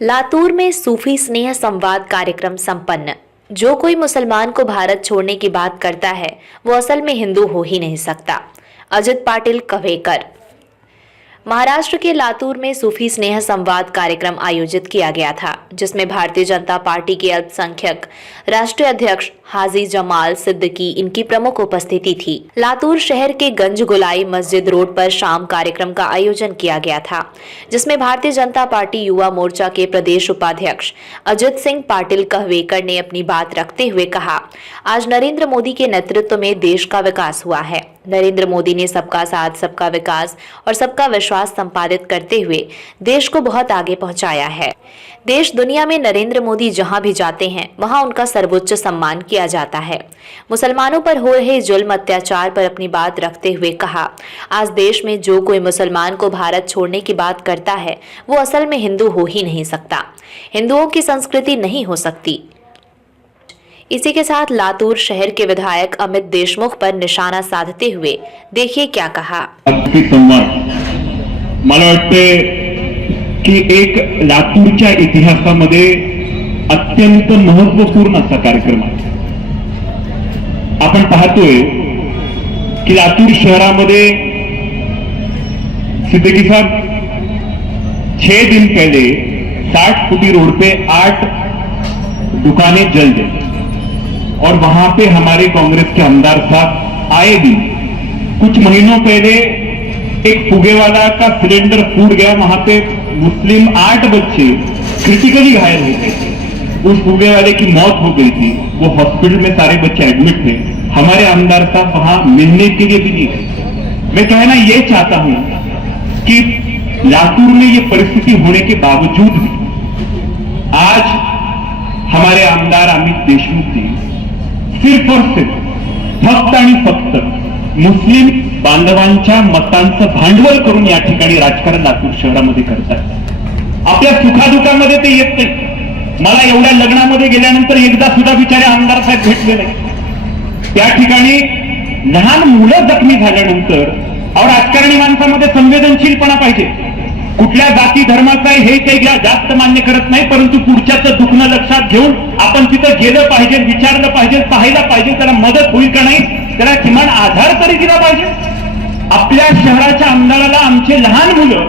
लातूर में सूफी स्नेह संवाद कार्यक्रम संपन्न। जो कोई मुसलमान को भारत छोड़ने की बात करता है वो असल में हिंदू हो ही नहीं सकता। अजित पाटिल कवेकर। महाराष्ट्र के लातूर में सूफी स्नेह संवाद कार्यक्रम आयोजित किया गया था, जिसमें भारतीय जनता पार्टी के अल्पसंख्यक राष्ट्रीय अध्यक्ष हाजी जमाल सिद्दीकी इनकी प्रमुख उपस्थिति थी। लातूर शहर के गंज गुलाई मस्जिद रोड पर शाम कार्यक्रम का आयोजन किया गया था, जिसमें भारतीय जनता पार्टी युवा मोर्चा के प्रदेश उपाध्यक्ष अजित सिंह पाटिल कहवेकर ने अपनी बात रखते हुए कहा, आज नरेंद्र मोदी के नेतृत्व में देश का विकास हुआ है। नरेंद्र मोदी ने सबका साथ, सबका विकास और सबका विश्वास संपादित करते हुए देश को बहुत आगे पहुंचाया है। देश दुनिया में नरेंद्र मोदी जहां भी जाते हैं वहां उनका सर्वोच्च सम्मान किया जाता है। मुसलमानों पर हो रहे जुल्म अत्याचार पर अपनी बात रखते हुए कहा, आज देश में जो कोई मुसलमान को भारत छोड़ने की बात करता है वो असल में हिंदू हो ही नहीं सकता। हिंदुओं की संस्कृति नहीं हो सकती। इसी के साथ लातूर शहर के विधायक अमित देशमुख पर निशाना साधते हुए देखिए क्या कहा। मला वाटते की एक लातूरच्या इतिहासामध्ये अत्यंत महत्त्वपूर्ण असा कार्यक्रम आहे। आपण पाहतोय की लातूर शहरामध्ये सिद्दीकी साहब 6 दिन पहले 60 फुटी रोड पे 8 दुकानें जल गई और वहां पे हमारे कांग्रेस के आमदार साहब आए भी। कुछ महीनों पहले एक फुगेवाला का सिलेंडर फूट गया, वहां पे मुस्लिम 8 बच्चे क्रिटिकली घायल हो गए थे। उस फुगेवाले की मौत हो गई थी, वो हॉस्पिटल में सारे बच्चे एडमिट थे। हमारे आमदार साहब वहां मिलने के लिए भी नहीं गए। मैं कहना ये चाहता हूं कि लातूर में ये परिस्थिति होने के बावजूद भी आज हमारे आमदार अमित देशमुख जी सिर्फ और सिर्फ फक्त आणि फक्त मुस्लिम बांधवांच्या मतांचं भांडवल करून या ठिकाणी राजकारण लातूर शहरामध्ये करतात। आपल्या सुखादुखामध्ये ते येत नाही। मला एवढ्या लग्नामध्ये गेल्यानंतर एकदा सुद्धा बिचारे आमदार साहेब भेटले नाही। त्या ठिकाणी लहान मुलं जखमी झाल्यानंतर राजकारणी माणसामध्ये संवेदनशीलपणा पाहिजे। कुठल्या जाती धर्माचा हे काही जास्त मान्य करत नाही, परंतु पुढच्याचं दुखणं लक्षात घेऊन आपण तिथं गेलं पाहिजे, विचारलं पाहिजे, पाहायला पाहिजे, त्याला मदत होईल का नाही, त्याला किमान आधार तरी दिला पाहिजे। आपल्या शहराच्या आमदाराला आमचे लहान मुलं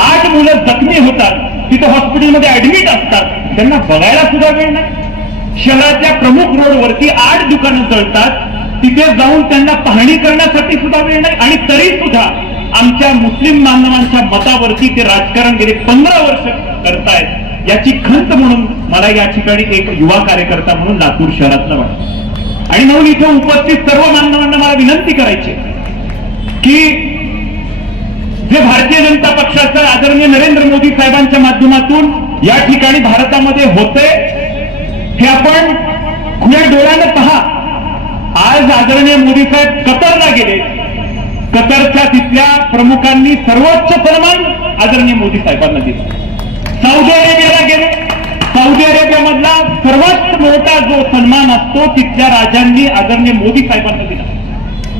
8 मुलं जखमी होतात, तिथं हॉस्पिटलमध्ये ऍडमिट असतात, त्यांना बघायला सुद्धा वेळ नाही। शहराच्या प्रमुख रोडवरती 8 दुकानं जळतात, तिथे जाऊन त्यांना पाहणी करण्यासाठी सुद्धा वेळ नाही। आणि तरी सुद्धा आमच्या मुस्लिम बांधवांच्या मतावरती ते राजकारण गेले 15 वर्ष करतायत, याची खंत म्हणून मला या ठिकाणी एक युवा कार्यकर्ता म्हणून लातूर शहरातला वाटतं। आणि म्हणून इथे उपस्थित सर्व बांधवांना मला विनंती करायची की जे भारतीय जनता पक्षाचं आदरणीय नरेंद्र मोदी साहेबांच्या माध्यमातून या ठिकाणी भारतामध्ये होते, हे आपण खुल्या डोळ्याने पहा। आज आदरणीय मोदी साहेब कतरला गेले, कतरच्या तिथल्या प्रमुखांनी सर्वोच्च सन्मान आदरणीय मोदी साहेबांना दिला। सौदी अरेबियाला गेले, सौदी अरेबियामधला सर्वात मोठा जो सन्मान असतो तिथल्या राजांनी आदरणीय मोदी साहेबांना दिला।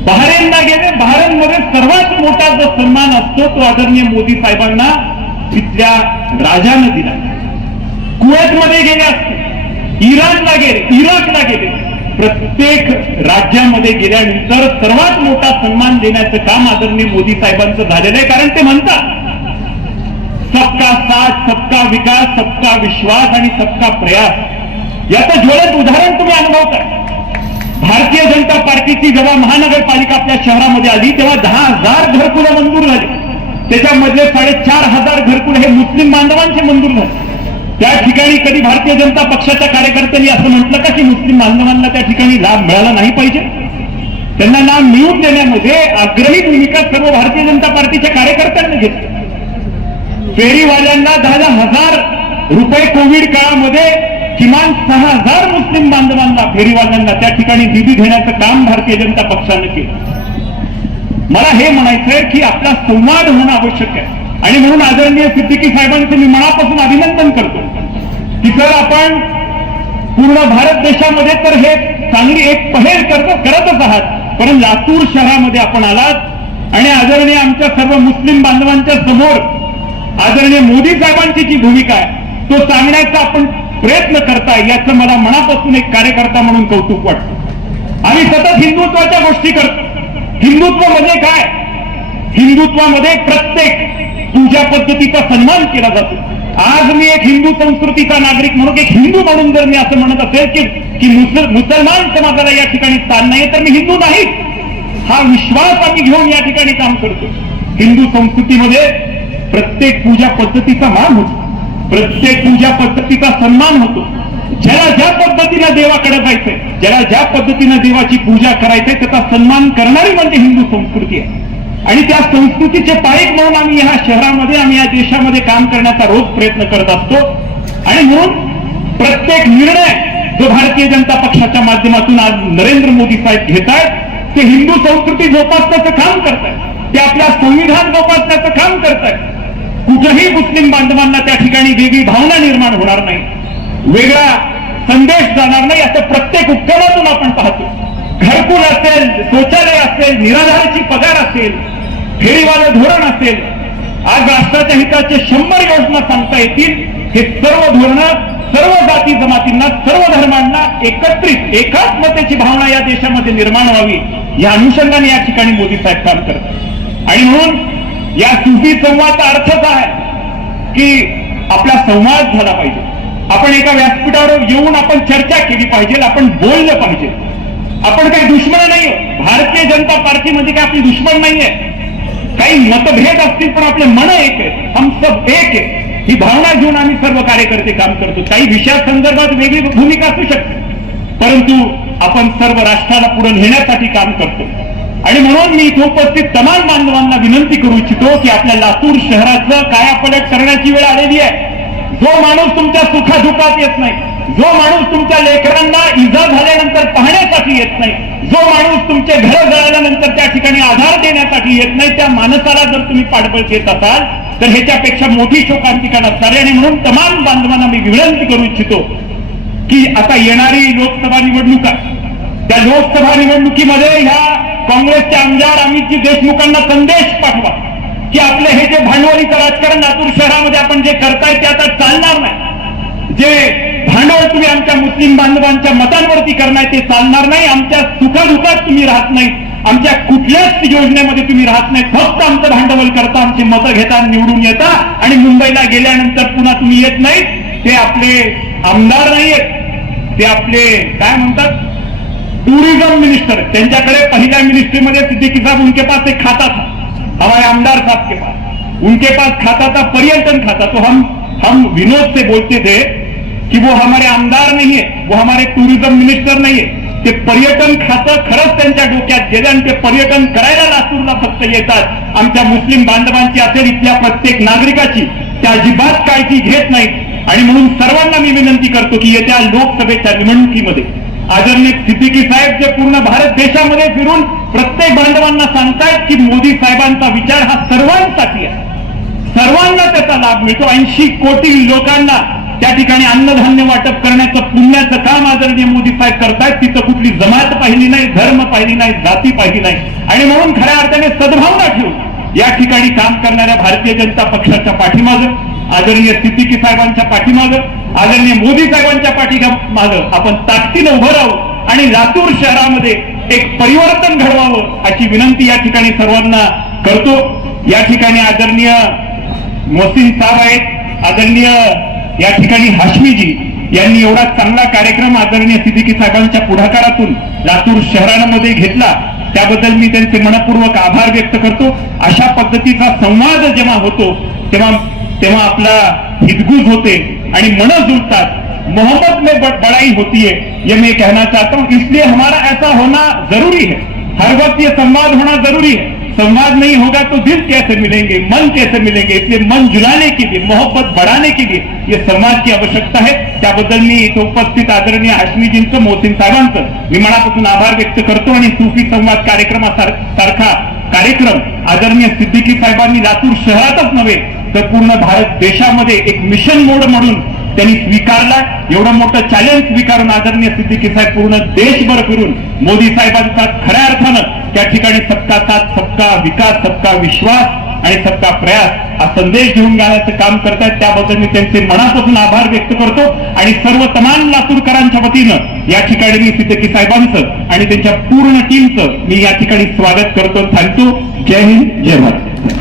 बहरेनला गेले, बहरेनमध्ये सर्वात मोठा जो सन्मान असतो तो आदरणीय मोदी साहेबांना तिथल्या राजाने दिला। कुवेतमध्ये गेले असते, इराणला गेले, इराकला गेले, प्रत्येक राज्यामध्ये गेल्यानंतर सर्वात मोठा सन्मान देण्याचं काम आदरणीय मोदी साहेबांचं झालेलं आहे। कारण ते म्हणतात सबका साथ, सबका विकास, सबका विश्वास आणि सबका प्रयास। याचं ज्वलंत उदाहरण तुम्ही अनुभवताय। भारतीय जनता पार्टीची जेव्हा महानगरपालिका आपल्या शहरामध्ये आली तेव्हा 10,000 घरकुलं मंजूर झाली, त्याच्यामधले 4,500 घरकुल हे मुस्लिम बांधवांचे मंजूर झाले। त्या ठिकाणी कधी भारतीय जनता पक्षाच्या कार्यकर्त्यांनी असं म्हटलं का की मुस्लिम बांधवांना त्या ठिकाणी लाभ मिळाला नाही पाहिजे? त्यांना लाभ मिळवून देण्यामध्ये अग्रणी भूमिका सर्व भारतीय जनता पार्टीच्या कार्यकर्त्यांनी घेतली। फेरीवाल्यांना 10,000 रुपये कोविड काळामध्ये किमान 6,000 मुस्लिम बांधवांना, फेरीवाल्यांना त्या ठिकाणी निधी घेण्याचं काम भारतीय जनता पक्षाने केलं। मला हे म्हणायचंय की आपला संवाद होणं आवश्यक आहे आणि म्हणून आदरणीय सिद्दीकी साहेबांचं मी मनापासून अभिनंदन करतो की सर आपण पूर्ण भारत देशामध्ये तर हे चांगली एक पहेल करतच आहात, पण लातूर शहरामध्ये आपण आलात आणि आदरणीय आमच्या सर्व मुस्लिम बांधवांच्या समोर आदरणीय मोदी साहेबांची जी भूमिका आहे तो सांगण्याचा आपण प्रयत्न करताय याचं मला मनापासून एक कार्यकर्ता म्हणून कौतुक वाटतं. आम्ही सतत हिंदुत्वाच्या गोष्टी करतो. हिंदुत्व म्हणजे काय? हिंदुत्वामध्ये प्रत्येक पूजा पद्धतीचा सन्मान केला जातो. आज मी एक हिंदू संस्कृतीचा नागरिक म्हणून, एक हिंदू म्हणून जर मी असं म्हणत असेल की मुसलमान समाजाला या ठिकाणी स्थान नाही, तर मी हिंदू नाही, हा विश्वास आम्ही घेऊन या ठिकाणी काम करतो. हिंदू संस्कृतीमध्ये प्रत्येक पूजा पद्धतीचा मान होतो, प्रत्येक पूजा पद्धतीचा सन्मान होतो. ज्याला ज्या पद्धतीनं देवाकडे जायचंय, ज्याला ज्या पद्धतीनं देवाची पूजा करायचंय त्याचा सन्मान करणारी म्हणजे हिंदू संस्कृती आहे. आणि त्या संस्कृतीचे पाईक म्हणून आम्ही ह्या शहरामध्ये, आम्ही या देशामध्ये काम करण्याचा रोज प्रयत्न करत असतो. आणि म्हणून प्रत्येक निर्णय जो भारतीय जनता पक्षाच्या माध्यमातून आज नरेंद्र मोदी साहेब घेत आहेत ते हिंदू संस्कृती जोपासण्याचं काम करतायत, ते आपल्या संविधान जोपासण्याचं काम करतायत. कुठेही मुस्लिम बांधवांना त्या ठिकाणी वेगळी भावना निर्माण होणार नाही, वेगळा संदेश जाणार नाही, असं प्रत्येक उपक्रमातून आपण पाहतो. घरकुल असेल, शौचालय असेल, निराधाराची पगार असेल, फेरीवालं धोरण असेल, आज राष्ट्राच्या हिताचे 100 योजना सांगता येतील. हे सर्व धोरणं सर्व जाती जमातींना, सर्व धर्मांना एकत्रित एकात्मतेची भावना या देशामध्ये निर्माण व्हावी या अनुषंगाने या ठिकाणी मोदी साहेब काम करतात. आणि म्हणून या सुफी संवादाचा अर्थच आहे की आपला संवाद झाला पाहिजे. आपण एका व्यासपीठावर येऊन आपण चर्चा केली पाहिजे, आपण बोललं पाहिजे. आपण काही दुश्मन नाहीये. भारतीय जनता पार्टी म्हणजे काय आपली दुश्मन नाहीये. काही मतभेद असतील पण आपले मन एक आहे, हम सब एक आहे, ही भावना घेऊन आम्ही सर्व कार्यकर्ते काम करतो. काही विषयासंदर्भात वेगळी भूमिका असू शकते, परंतु आपण सर्व राष्ट्राला पुढे नेण्यासाठी काम करतो. आणि म्हणून मी इथे उपस्थित तमाम बांधवांना विनंती करू इच्छितो की आपल्या लातूर शहराचं कायापालट करण्याची वेळ आलेली आहे. जो माणूस तुमच्या सुखादुखात येत नाही, जो माणूस तुमच्या लेकरांना इजा झाल्यानंतर पाहण्यासाठी येत नाही, जो माणूस तुमचे घर जळाल्यानंतर त्या ठिकाणी आधार देण्यासाठी येत नाही, त्या माणसाला जर तुम्ही पाठबळ देत असाल तर ह्याच्यापेक्षा मोठी शोकांतिका नसणार. आणि म्हणून तमाम बांधवांना मी विनंती करू इच्छितो की आता येणारी लोकसभा निवडणूक, त्या लोकसभा निवडणुकीमध्ये ह्या काँग्रेसचे आमदार अमितजी देशमुखांना संदेश पाठवा की आपले हे जे भांडवलीचं राजकारण लातूर शहरामध्ये आपण जे करताय ते आता चालणार नाही. जे भांडवल तुम्ही आमच्या मुस्लिम बांधवांच्या मतांवरती करणार ते चालणार नाही. आमच्या सुखादुखात तुम्ही राहत नाही, आमच्या कुठल्याच योजनेमध्ये तुम्ही राहत नाही, फक्त आमचं भांडवल करता, आमची मतं घेता, निवडून येता आणि मुंबईला गेल्यानंतर पुन्हा तुम्ही येत नाही. ते आपले आमदार नाहीयेत, ते आपले काय म्हणतात टूरिज्म मिनिस्टर. त्यांच्याकडे पहिल्या मिनिस्ट्रीमध्ये सिद्दीकी साहब उनके पास एक खाता था, हमारे आमदार साहब के पास, उनके पास खाता था पर्यटन खाता. तो हम विनोद से बोलते थे कि वो हमारे आमदार नहीं है, वो हमारे टूरिज्म मिनिस्टर नहीं है. ते पर्यटन खातं खरंच त्यांच्या डोक्यात गेलं आणि ते पर्यटन करायला लातूरला फक्त येतात. आमच्या मुस्लिम बांधवांची असेल, इथल्या प्रत्येक नागरिकाची त्या अजिबात काळजी घेत नाहीत. आणि म्हणून सर्वांना मी विनंती करतो की येत्या लोकसभेच्या निवडणुकीमध्ये आदरणीय सिद्दीकी साहेब जे पूर्ण भारत देशामध्ये फिरून प्रत्येक बांधवांना सांगतायत की मोदी साहेबांचा विचार हा सर्वांसाठी आहे, सर्वांना त्याचा लाभ मिळतो. 80 कोटी लोकांना त्या ठिकाणी अन्नधान्य वाटप करण्याचं पुण्याचं काम आदरणीय मोदी साहेब करतायत. तिथं कुठली जमात पाहिली नाही, धर्म पाहिली नाही, जाती पाहिली नाही. आणि म्हणून खऱ्या अर्थाने सद्भावना ठेवून या ठिकाणी काम करणाऱ्या भारतीय जनता पक्षाच्या पाठीमागं, आदरणीय सिद्दीकी साहेबांच्या मागं, आदरणीय मोदी साहेबांच्या मागं आपण ताकदीनं उभं राहू आणि लातूर शहरामध्ये एक परिवर्तन घडवावं अशी विनंती या ठिकाणी सर्वांना करतो. या ठिकाणी आदरणीय मोहसिन साहेब आहेत, आदरणीय या ठिकाणी हाशमीजी यांनी एवढा चांगला कार्यक्रम आदरणीय सिद्दीकी साहेबांच्या पुढाकारातून लातूर शहरामध्ये घेतला, त्याबद्दल मी त्यांचे मनपूर्वक आभार व्यक्त करतो. अशा पद्धतीचा संवाद जेव्हा होतो तेव्हा आपला हितगुज होते आणि मन जुळतात. मोहब्बत में बड़ाई होती है, ये मैं कहना चाहता हूं. इसलिए हमारा ऐसा होना जरूरी है, हर वक्त ये संवाद होना जरूरी है. संवाद नहीं होगा तो दिल कैसे मिलेंगे, मन कैसे मिलेंगे. इसलिए मन जुलाने के लिए, मोहब्बत बढ़ाने के लिए ये संवाद की आवश्यकता है. त्याबद्दल मी इथे उपस्थित आदरणीय हाशमीजींचं, मोहसिन साहेबांचं मी मनापासून आभार व्यक्त करतो. आणि सुफी संवाद कार्यक्रमासारखा कार्यक्रम आदरणीय सिद्दीकी साहेबांनी लातूर शहरातच नव्हे तर पूर्ण भारत देशामध्ये एक मिशन मोड म्हणून त्यांनी स्वीकारला. एवढं मोठं चॅलेंज स्वीकारून आदरणीय सिद्दीकी साहेब पूर्ण देशभर फिरून मोदी साहेबांचा खऱ्या अर्थानं त्या ठिकाणी सबका साथ, सबका विकास, सबका विश्वास आणि सबका प्रयास हा संदेश घेऊन जाण्याचं काम करतात. त्याबद्दल मी त्यांचे मनापासून आभार व्यक्त करतो आणि सर्व तमाम लातूरकरांच्या वतीनं या ठिकाणी मी सिद्दीकी साहेबांचं आणि त्यांच्या पूर्ण टीमचं मी या ठिकाणी स्वागत करतो. थँक्यू. जय हिंद, जय भारत.